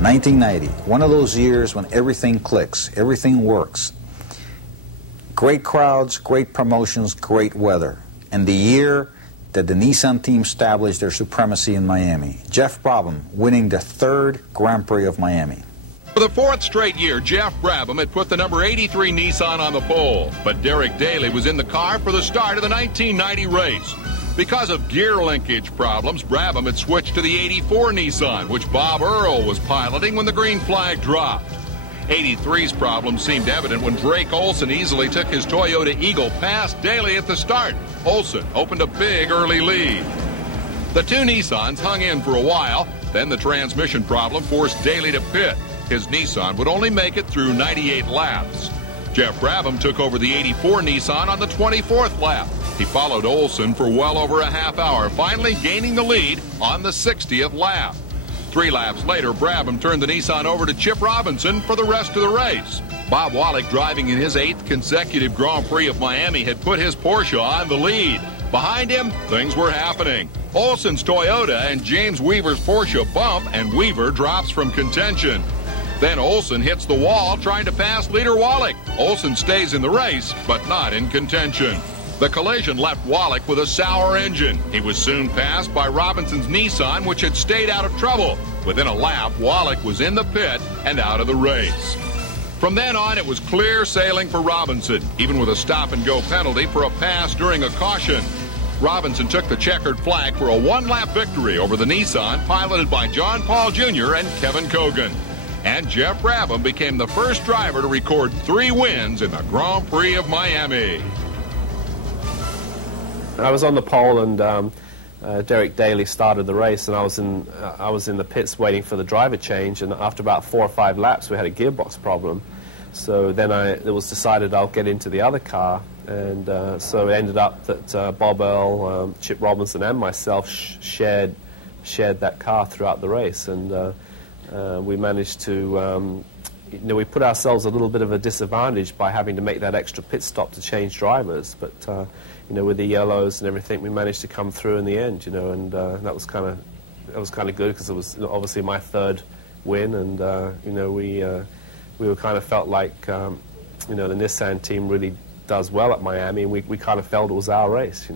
1990, one of those years when everything clicks, everything works. Great crowds, great promotions, great weather. And the year that the Nissan team established their supremacy in Miami. Jeff Brabham winning the 3rd Grand Prix of Miami. For the 4th straight year, Jeff Brabham had put the number 83 Nissan on the pole. But Derek Daly was in the car for the start of the 1990 race. Because of gear linkage problems, Brabham had switched to the 84 Nissan, which Bob Earl was piloting when the green flag dropped. 83's problems seemed evident when Drake Olson easily took his Toyota Eagle past Daly at the start. Olson opened a big early lead. The two Nissans hung in for a while, then the transmission problem forced Daly to pit. His Nissan would only make it through 98 laps. Jeff Brabham took over the 84 Nissan on the 24th lap. He followed Olson for well over a half hour, finally gaining the lead on the 60th lap. 3 laps later, Brabham turned the Nissan over to Chip Robinson for the rest of the race. Bob Wallach, driving in his 8th consecutive Grand Prix of Miami, had put his Porsche on the lead. Behind him, things were happening. Olson's Toyota and James Weaver's Porsche bump, and Weaver drops from contention. Then Olson hits the wall trying to pass leader Wallach. Olson stays in the race, but not in contention. The collision left Wallach with a sour engine. He was soon passed by Robinson's Nissan, which had stayed out of trouble. Within a lap, Wallach was in the pit and out of the race. From then on, it was clear sailing for Robinson, even with a stop-and-go penalty for a pass during a caution. Robinson took the checkered flag for a 1-lap victory over the Nissan, piloted by John Paul Jr. and Kevin Cogan. And Jeff Brabham became the first driver to record 3 wins in the Grand Prix of Miami. I was on the pole, and Derek Daly started the race, and I was in the pits waiting for the driver change. And after about 4 or 5 laps, we had a gearbox problem. So then it was decided I'll get into the other car, and so it ended up that Bob Earl, Chip Robinson, and myself shared that car throughout the race, and we managed to. We put ourselves a little bit of a disadvantage by having to make that extra pit stop to change drivers, but with the yellows and everything, we managed to come through in the end, and that was kind of good, because it was obviously my 3rd win, and we were kind of felt like the Nissan team really does well at Miami, and we kind of felt it was our race,